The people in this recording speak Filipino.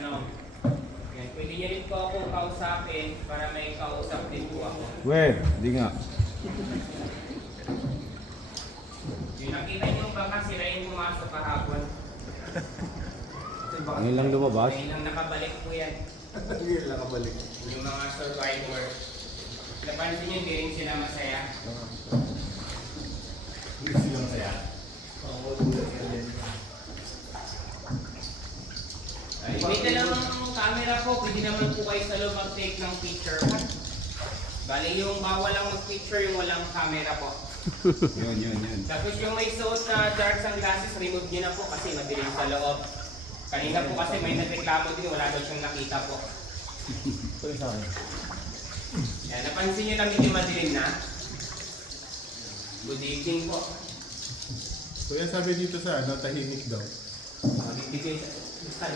tanong. Yan, pwede niyo rin po ako kausapin para may kausap din po ako. Di nga. Yung nakita niyo baka sila yung pumasok kahapon. Ngayon lang lumabas. Ngayon lang nakabalik po yan. Ngayon lang kabalik. Yung mga survivor. Napansin niyo, hindi rin sila masaya. Hindi sila masaya. May dalang camera po, pwede naman po kayo sa loob mag-take ng picture. Bali yung bawal lang mag-picture yung walang camera po. Yun. Tapos yung may suot na dark sunglasses, remove nyo na po kasi madilim sa loob. Kanina po kasi may nagreklamo din, wala daw siyang nakita po. Yan, napansin nyo na medyo madilim na. Good evening po. So yan sabi dito sa ano, tahimik daw. Magbibigay sa